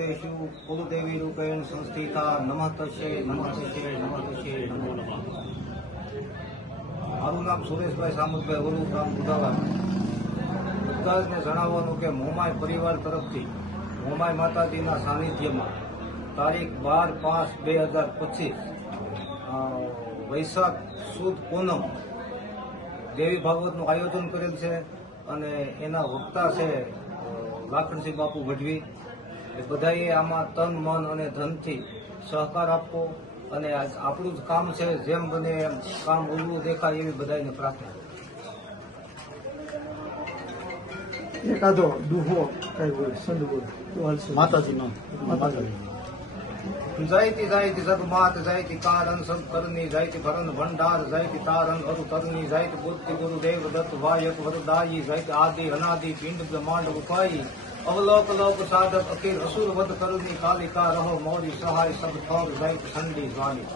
ભૂતેષુ કુલદેવી રૂપેણ સંસ્થિતા નમઃ તસ્યૈ નમઃ તસ્યૈ નમઃ તસ્યૈ નમો નમઃ. મારું નામ સુરેશભાઈ સામતભાઈ વરુ, ગામ બુધાવા. બધાને જણાવવાનું કે મોમાય પરિવાર તરફથી મોમાય માતાજીના સાનિધ્યમાં તારીખ 12/5/2025 વૈશાખ સુદ પૂનમ દેવી ભાગવતનું આયોજન કરેલ છે અને એના વક્તા છે લાખણસિંહ બાપુ ગઢવી. એ બધાએ આમાં તન મન અને ધનથી સહકાર આપવો અને આપણું જ કામ છે જેમ બને એમ કામ ઉજળું દેખાય એવી બધાને પ્રાર્થના. એકાદો દુહો કઈ બોલ સંત બોલ તો હાલશે. માતાજીનો જાયતી જાયતી સદમાત જાયતી કારણ સંતરની જાયતી ભરણ ભંડાર જાયતી તારણ અરુ તરની જાયતી બુદ્ધિ ગુરુદેવ દત્ત વાયક વરદાયી જાયતી આદિ અનાદિ પિંડ બ્રહ્માંડ ઉપાઈ અવલોક લોક સાધક અખિલ અસુર વધ કરુની કાલિકા રહો મોરી સહાય સબ ઠોર જાયતી ઠંડી જ્વાલી.